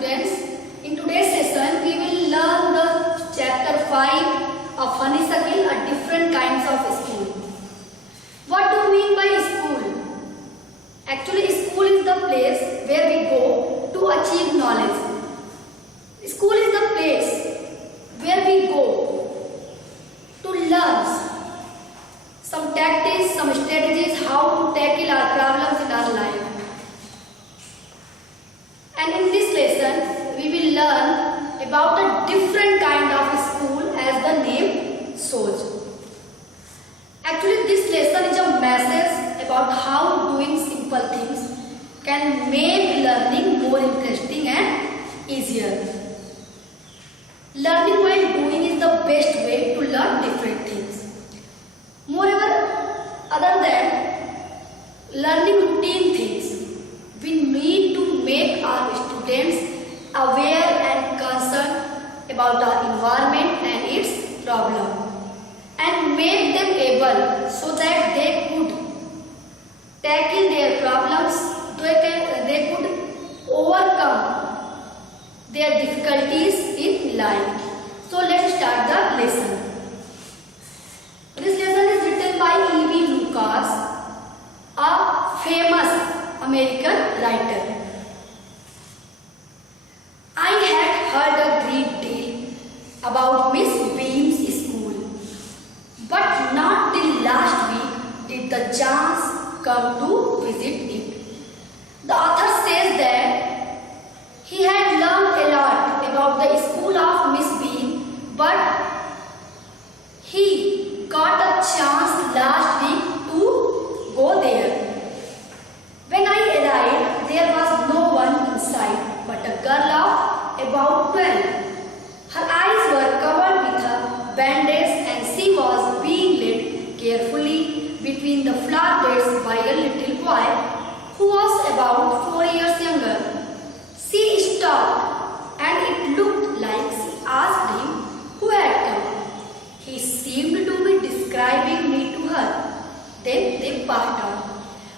students, in today's session we will learn the chapter 5 of Honeysuckle, a different kinds of school. What do you mean by school? Actually, school is the place where we go to achieve knowledge. School is the place where we go to learn some tactics, some strategies, how to tackle our problems in our life. And in this lesson, we will learn about a different kind of school as the name shows. Actually, this lesson is a message about how doing simple things can make learning more interesting and easier. Learning while doing is the best way to learn different things. Moreover, other than learning routine things, we need to make our students aware and concerned about our environment and its problem, and make them able so that they could tackle their problems, they could overcome their difficulties in life. So let's start the lesson. This lesson is written by E.B. Lucas, a famous American writer. I had heard a great deal about Miss Beam's school, but not till last week did the chance come to visit it. The author says that he had learned a lot about the school of Miss Beam, but he got a chance last week to go there. When I arrived, there was no one inside but a girl of about 12. Her eyes were covered with a bandage and she was being led carefully between the flower beds by a little boy who was about 4 years younger. She stopped and it looked like she asked him who had come. He seemed to be describing me to her. Then they passed out.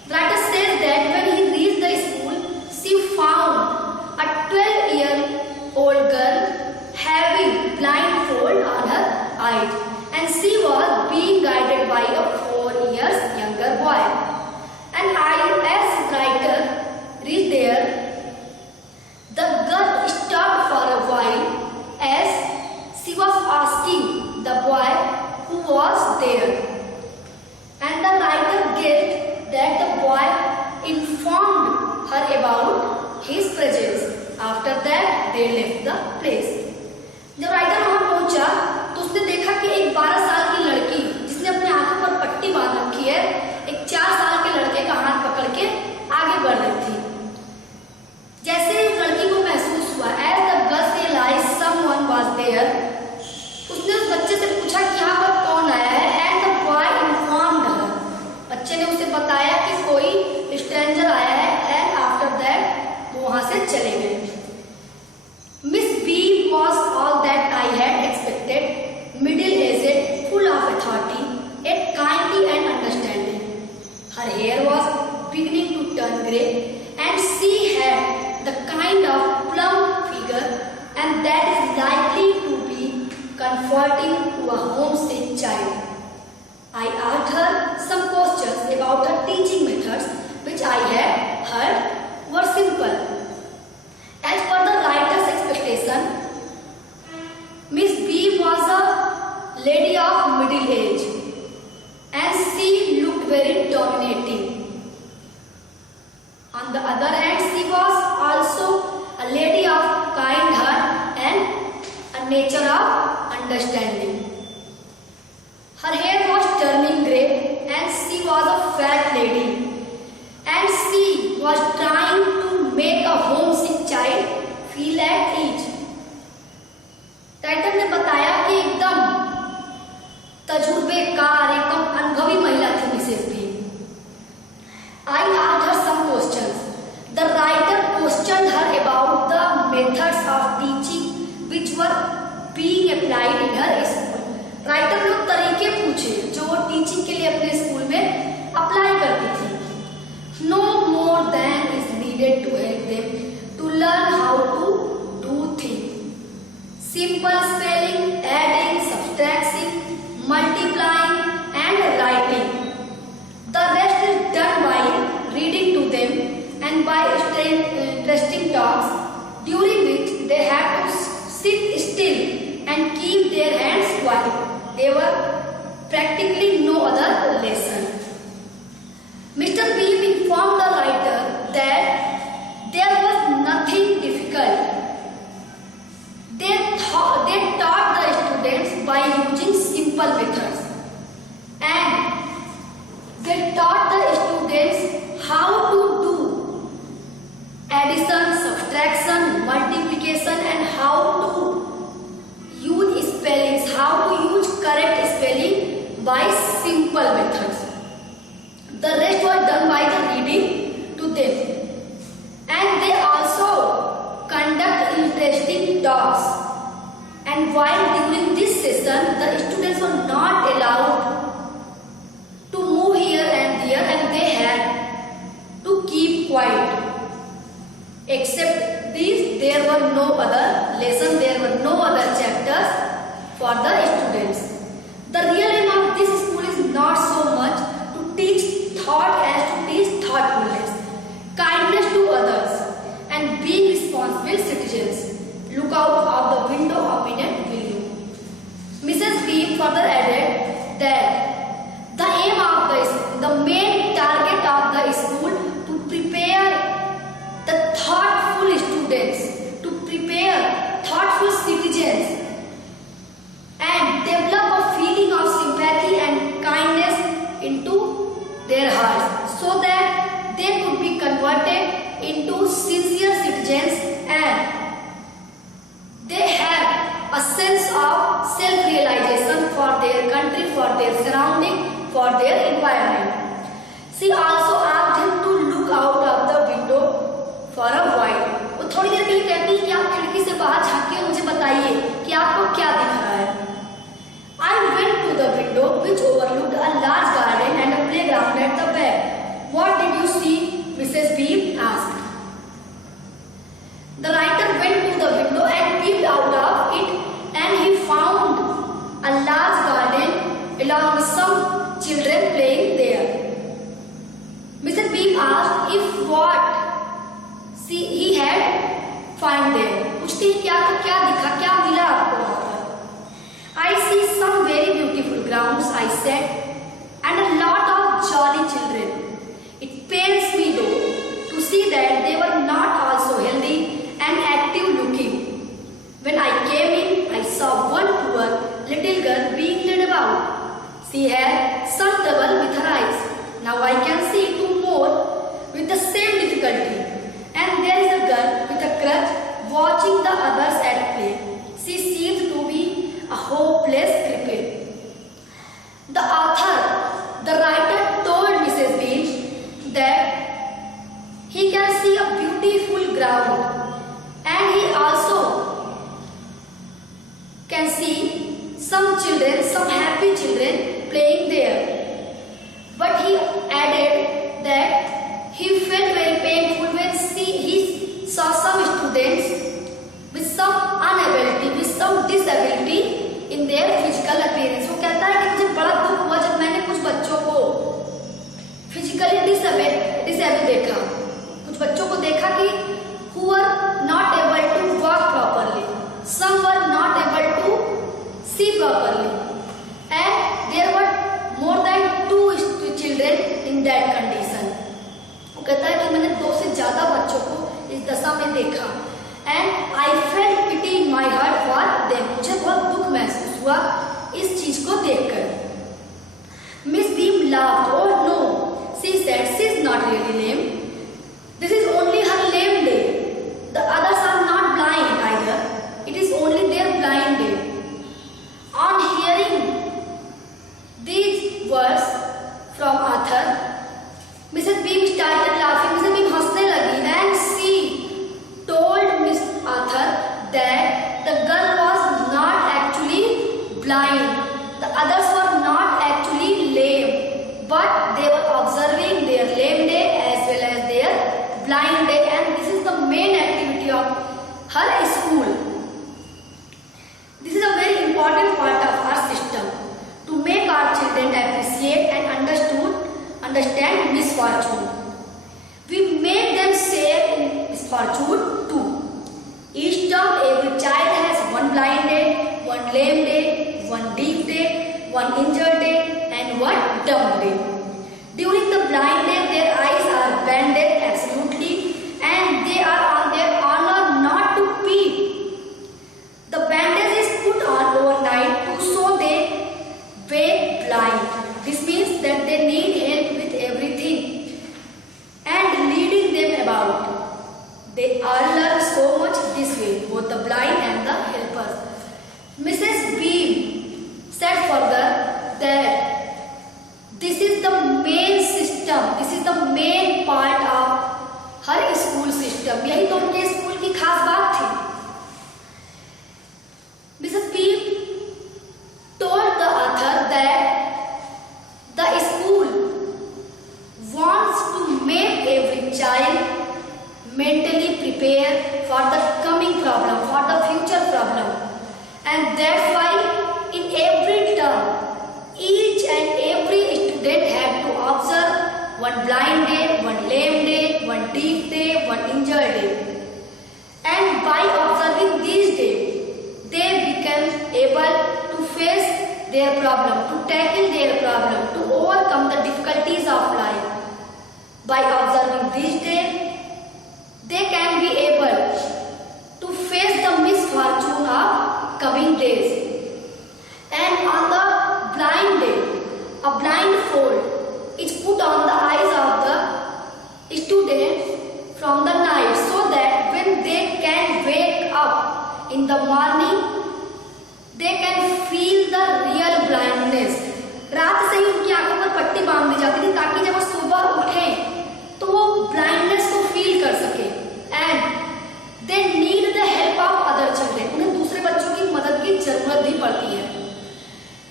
The writer says that when he reached the school, she found a 12-year-old girl having blindfold on her eyes, and she was being guided by a 4 years younger boy. And as the writer reached there, the girl stopped for a while as she was asking the boy who was there. And the writer guessed that the boy informed her about his presence. After that, they left the place. जब writer वहां पहुंचा तो उसने देखा कि एक 12 साल की लड़की जिसने अपने आंखों पर पट्टी बांध रखी है, एक 4 साल के लड़के का हाथ पकड़ के आगे बढ़ रही थी. जैसे ही उस लड़की को महसूस हुआ, as the girl realized someone was there, उसने उस बच्चे से पूछा कि यहाँ पर कौन आया है. And the boy informed her. बच्चे ने उसे बताया कि कोई स्ट्रेंजर आया है. And after that वो वहां से चले गए. Miss B was all that I had expected, middle-aged, full of authority, yet kindly and understanding. Her hair was beginning to turn grey, and she had the kind of plump figure, and that is likely to be comforting to a homesick child. I asked her some questions about her teaching methods, which I had heard were simple. As per the writer's expectation, Miss B was a lady of middle age, and she looked very dominating. On the other hand, she was also a lady of kind heart and a nature of understanding. Her hair was turning grey, and she was a fat lady, and she was trying to make a homesick child feel at ease. Writer ने बताया कि एकदम तजुर्बेकार, एकदम अनुभवी महिला थी Mrs B. I asked her some questions. The writer questioned her about the methods of teaching which were being applied in her school. Writer ने तरीके पूछे जो वो टीचिंग के लिए अपने स्कूल में अप्लाई करती थी. No more than is needed to help them to learn how to simple spelling, adding, subtracting, multiplying and writing. The rest is done by reading to them and by interesting talks, during which they have to sit still and keep their hands quiet. There were practically no other lesson. Mr. Beam informed the writer that there was nothing difficult. They taught the students by using simple methods, and they taught the students how to do addition, subtraction, multiplication and how to use spellings, how to use correct spelling by simple methods. The rest was done by the reading to them, and they also conduct interesting talks. And while during this session, the students were not allowed to move here and there, and they had to keep quiet. Except these, there were no other lessons, there were no other chapters for the students. The real aim of this school is not so much to teach thought as to teach thoughtfulness, kindness to others, and being responsible citizens. Look out of the window a minute, will you? Mrs. Beam further added that the aim of the main target of the school to prepare the thoughtful students, to prepare thoughtful citizens, and develop a feeling of sympathy and kindness into their hearts, so that they could be converted into sincere citizens and they have a sense of self-realization for their country, for their surrounding, for their environment. She also asked him to look out of the window for a while. वो थोड़ी देर के लिए कहती है कि आप खिड़की से बाहर झांकिए और मुझे बताइए कि आपको क्या दिख रहा है. I went to the window which overlooked a large garden and a playground at the back. What did you see? Mrs. Beam asked. The writer went to the window and peeped out of it, and he found a large garden along with some children playing there. Mrs. Beam asked if what he had found there. पूछती है क्या दिखा, क्या मिला आपको वहाँ पर? I see some very beautiful grounds, I said, and a lot of jolly children. It pains me though to see that they were not also healthy and active looking. When I came in, I saw one poor little girl being led about. She had some trouble with her eyes. Now I can see two more with the same difficulty. And there is a girl with a crutch watching the others at play. She seems to be a hopeless cripple. The writer told Mrs. Beam that he can see a beautiful ground, and he also can see some children, some happy children playing there. But he added that he felt very painful when he saw some students with some inability, with some disability in their physical appearance. वो कहता है कि मुझे बड़ा दुख हुआ जब मैंने कुछ बच्चों को फिजिकली डिसेबल देखा, कुछ बच्चों को देखा कि who were not able to walk properly, some were not able to see properly, and there were more than 2 children in that condition. वो कहता है कि मैंने 2 से ज्यादा बच्चों को इस दशा में देखा, and I felt pity in my heart for them. मुझे बहुत दुख महसूस हुआ इस चीज को देखकर. Miss Beam laughed. Oh no, she said, she is not really lame. This is only her lame day. The others are not blind either. It is only their blind day. On hearing these words from Arthur, Mrs. Beam started laughing. Mrs. Beam हंसने लगी, and she told Miss Arthur that the girl was not actually blind. The others were not actually lame, but they were observing their lame day as well as their blind day, and this is the main activity of her school. appreciate and understand misfortune. We make them share in misfortune too. Each term, every child has one blind day, one lame day, one deaf day, one injured day, and one dumb day. During the blind day, their eyes are bandaged absolutely, and they are on their honor not to peep. The bandage is put on overnight to show they wake blind. This means that they need help with everything and leading them about. They all learn so much this way, both the blind and the helpers. Mrs. Beam said further that this is the main system, this is the main part of her school system. यही तो उनके school की खास बात थी. Mrs. Beam told the author that the school wants to make every child mentally prepare for the coming problem, for the future problem. And that's why in every term, each and every student had to observe one blind day, one lame day, one deaf day, one injured day. And by observing these days, they became able to face their problem, to tackle their problem, to overcome the difficulties of life. By observing these days, they can be able to face the misfortune of coming days. And on the blind day, a blindfold is put on the eyes of the students from the night so that when they can wake up in the morning, they can feel the real blindness. रात से ही उनकी आंखों पर पट्टी बांध दी जाती थी ताकि जब वो सुबह उठें तो वो ब्लाइंडनेस को फील कर सके. And they need the help of other children. उन्हें दूसरे बच्चों की मदद की जरूरत भी पड़ती है.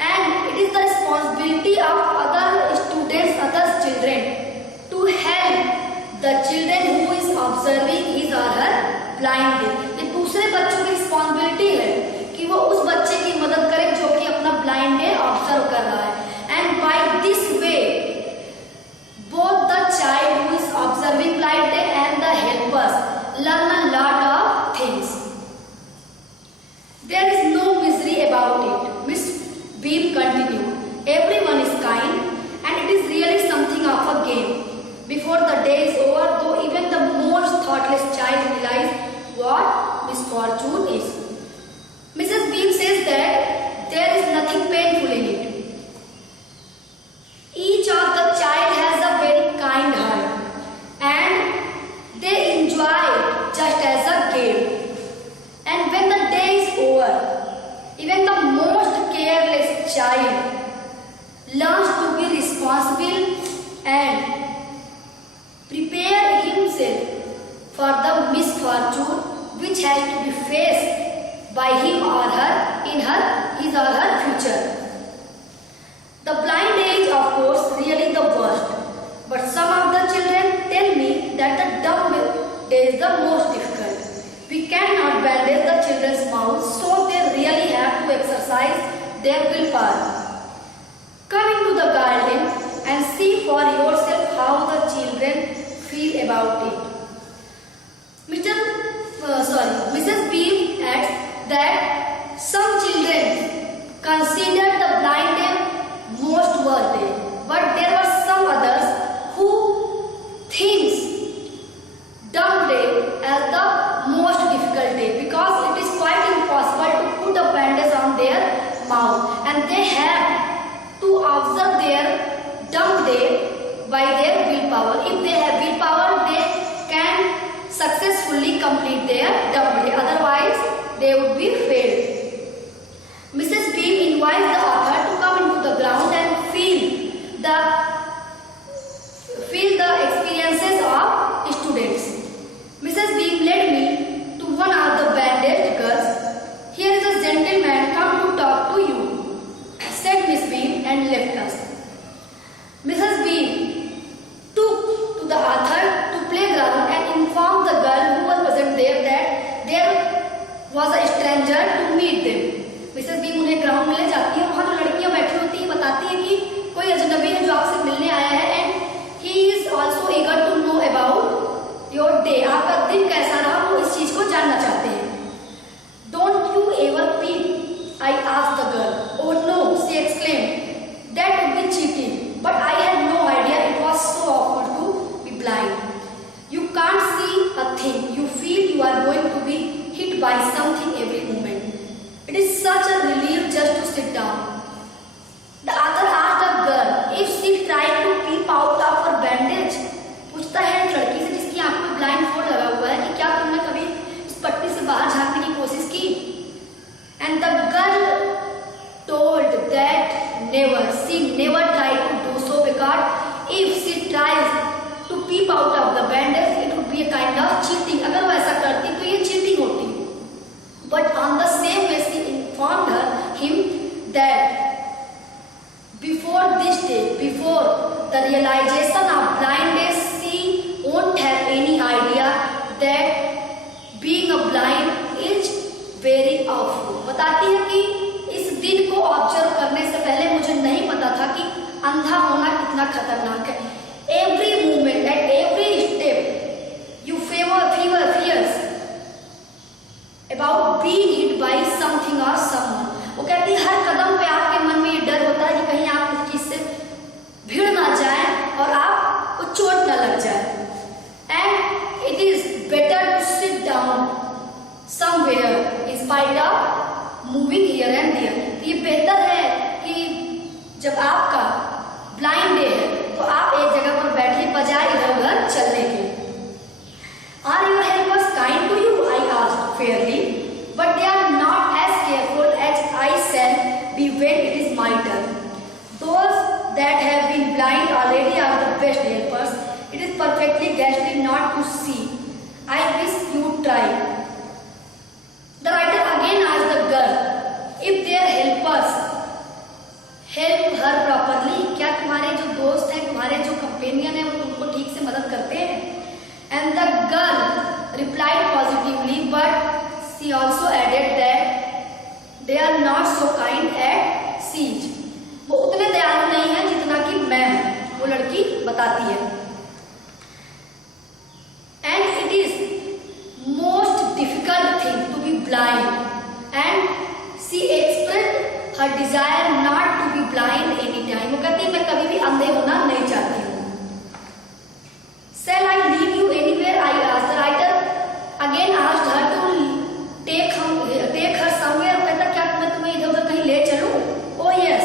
And it is the responsibility of other students, other children to help the children who is observing his or her blind day. ये दूसरे बच्चों की रिस्पॉन्सिबिलिटी है कि वो उस बच्चे की मदद करे जो कि अपना ब्लाइंड डे ऑब्जर्व कर रहा है. And by this way, both the child who is observing blind day and the helpers learn a lot of things. There is no misery about it. Miss Beam continued. Everyone is kind and it is really something of a game. Before the day is over, though even the most thoughtless child realizes what misfortune is. Mrs. Beam says that there is nothing painful in it. Each of the child has a very kind heart and they enjoy it just as a game. And when the day is over, even the most careless child learns to be responsible and prepare himself for the misfortune which has to be faced by him or her in his or her future. The blind age, of course, really the worst. But some of the children tell me that the dumb day is the most difficult. We cannot bandage the children's mouths, so they really have to exercise their willpower. Come into the garden and see for yourself how the children feel about it. Mrs. Beam adds that some children consider the blind day most worst day, but there are some others who thinks dumb day as the most difficult day because it is quite impossible to put a bandage on their mouth and they have to observe their dumb day by their willpower. If they have willpower, they can successfully complete their dumb day, otherwise they would be failed. Mrs. Beam invites the author to come into the ground and feel by something every moment. It is such a relief just to sit down. The author asked the girl if she tried to peep out of her bandage. पूछता है लड़की से जिसकी आंखों में blind fold लगा हुआ है कि क्या तुमने कभी इस पट्टी से बाहर झांकने की कोशिश की? And the girl told that she never tried to do so because if she tries to peep out of the bandage, it would be a kind of cheating. अगर वो ऐसा करती तो ये cheating होती. But on the same way, she informed him that before this day, before the realization of blindness, she won't have any idea that being a blind is very awful. बताती है कि इस दिन को ऑब्जर्व करने से पहले मुझे नहीं पता था कि अंधा होना कितना खतरनाक है. Every movement, at every step, you fears about being hit by something or someone. वो कहती है हर कदम पे आपके मन में ये डर होता है कि कहीं आप इस चीज से भिड़ ना जाए और आपको चोट न लग जाए. And it is better to sit down somewhere in spite of moving here and there. तो ये बेहतर है कि जब आपका ब्लाइंड डे है तो आप एक जगह पर बैठिए बजाय इधर उधर चलने के. Are your helpers kind to you? I asked fairly, but they are not as careful as I shall be when it is my turn. Those that have been blind already are the best helpers. It is perfectly ghastly not to see. I wish you would try. The writer again asked the girl if their helpers help her properly. क्या तुम्हारे जो दोस्त हैं, तुम्हारे जो companion हैं, वो तुमको ठीक से मदद करते हैं? And the girl replied positively, but she also added that they are not so kind as she is. वो उतने दयालु नहीं है जितना कि मैं हूँ, वो लड़की बताती है. And it is most difficult thing to be blind, and she expressed her desire not to be blind anytime. वो कहती है मैं कभी भी अंधे होना नहीं चाहती हूँ. Shall I leave you anywhere? I asked. The writer again asked her to take her somewhere. कहता क्या मैं तुम्हें इधर उधर कहीं ले चलूं? Oh yes,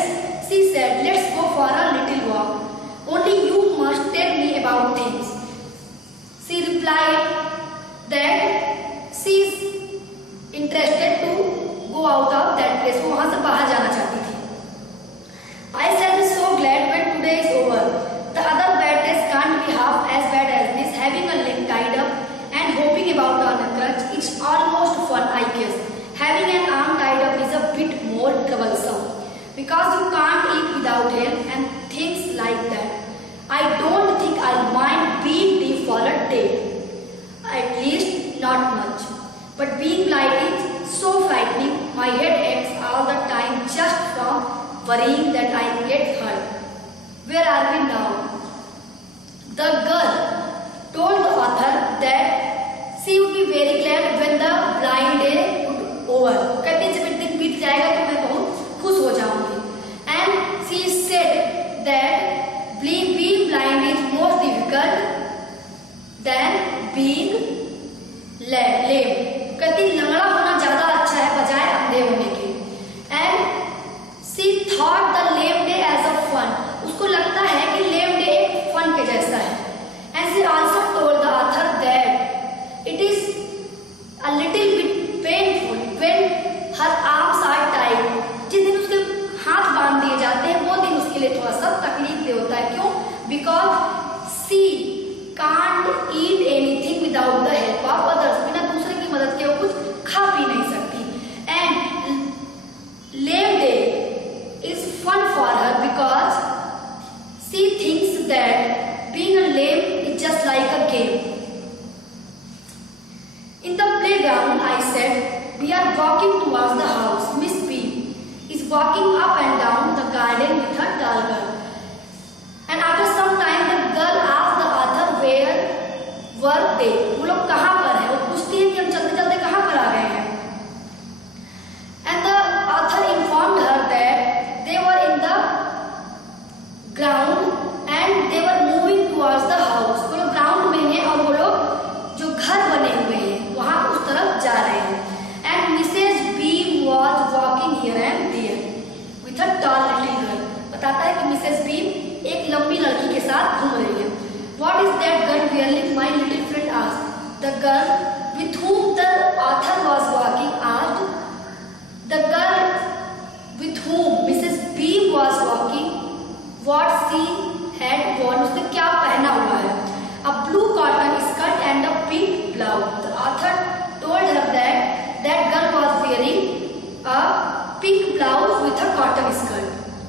she said. Let's go for a little walk. Only you must tell me about things. She replied that she is interested to go out of that place. वो वहाँ से बाहर जाना चाहती थी. I shall be so glad when today is over. The other bad days can't be half as bad as this. Having a leg tied up and hopping about on a crutch, it's almost fun, I guess. Having an arm tied up is a bit more troublesome because you can't eat without help and things like that. I don't think I'll mind being deaf for a day. At least not much. But being blind is so frightening. My head aches all the time just from worrying that I'll get hurt. Where are we now? The girl told the author that she would be very glad when the blind day would over. कहती जब एक दिन बीत जाएगा तो मैं बहुत खुश हो जाऊंगी. And she said that being blind is more difficult than being lame. कहती लंगड़ा होना ज्यादा अच्छा है बजाय अंधे होने के. And she thought the lame day as a fun. उसको लगता है कि lame day एक fun के जैसा है. And she also told the author that it is a little bit painful when her arms are tied. जिस दिन उसके हाथ बांध दिए जाते हैं वो दिन उसके लिए थोड़ा सा तकलीफ दे होता है. क्यों? Because she can't eat anything without the help of others. बिना दूसरे की मदद के वो कुछ खा पी नहीं सकती. And lame day is fun for her because she thinks that being a lame is just like a game. In the playground, I said, we are walking towards the house. Miss B is walking up and down the garden with her tall girl. And after some time, the girl asked the author where were they. वो लोग कहाँ पर हैं? वो पूछती है कि हम चलते चलते कहाँ पर आ गए हैं. And the author informed her that they were in the ground and they were moving towards the house. वो लोग ग्राउंड में हैं और वो लोग जो घर बने हुए हैं वहां उस तरफ जा रहे हैं. with her cotton skirt.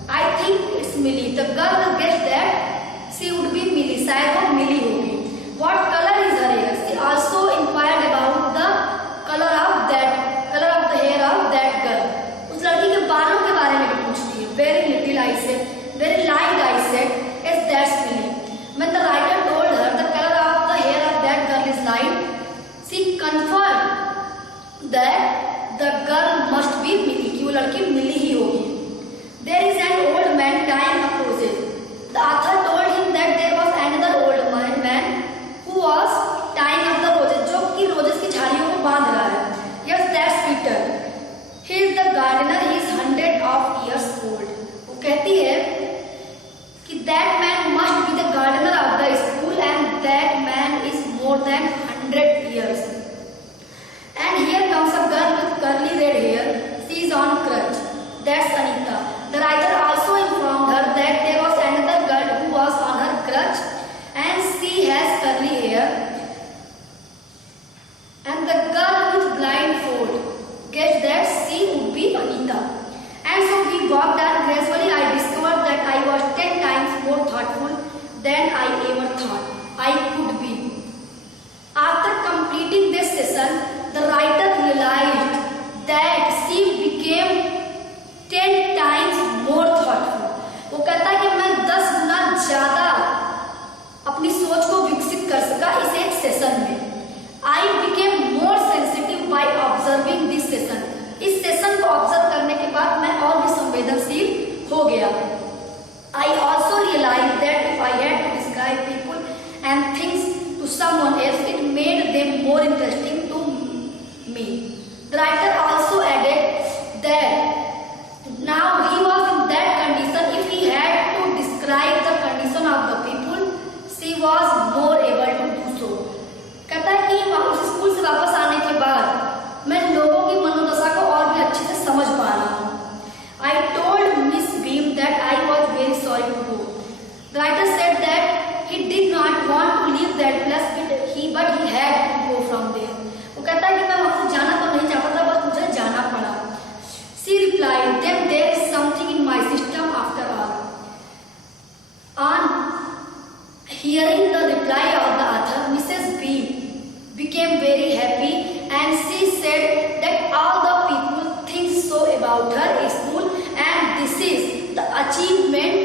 I think it's Millie. The girl guessed that she would be Millie. शायद वो मिली होगी. What color is her hair? She also inquired about the color of the hair of that girl. उस लड़की के बालों के बारे में भी पूछती है. Very little, I said. Very light, I said. Yes, that's Millie. When the writer told her the color of the hair of that girl is light, she confirmed that the girl must be Millie. कि वो लड़की मिली ही होगी. There is an old man tying up roses. The author told him that there was another old man who was tying up the roses, जो कि roses की झाड़ियों को बांध रहा है. Yes, that's Peter. He is the gardener. He is 100 years old. वो कहती है कि that man must be the gardener of the school, and that man is more than 100 years. And here comes a girl with curly red hair. She is on crutch. That's Anita. The writer also informed her that there was another girl who was on her crutch, and she has curly hair. And the girl with blindfold guessed that she would be Anita. And so we walked on. Gradually, I discovered that I was 10 times more thoughtful than I ever thought I could be. After completing this session, the writer realized that she became 10 times more thoughtful. वो कहता है कि मैं 10 गुना ज्यादा अपनी सोच को विकसित कर सका इस एक सेशन में. I became more sensitive by observing this session. इस सेशन को ऑब्जर्व करने के बाद मैं और भी संवेदनशील हो गया. I also realized that if I had to describe people and things to someone else, it made them more interesting to me. The writer also added that now he was in that condition. If he had to describe the condition of the people, she was more able to do so. कहता है कि उस school से वापस आने के बाद मैं लोगों की मनोदशा को और भी अच्छे से समझ पा रहा हूँ. I told Miss Beam that I was very sorry to go. The writer said that he did not want to leave that place, but he had to go from there. वो कहता है कि मैं वहाँ से जाना तो नहीं चाहता था, बस मुझे जाना पड़ा. She replied, then there is something in my system after all. On hearing the reply of the author, Mrs. B became very happy, and she said that all the people think so about her school, and this is the achievement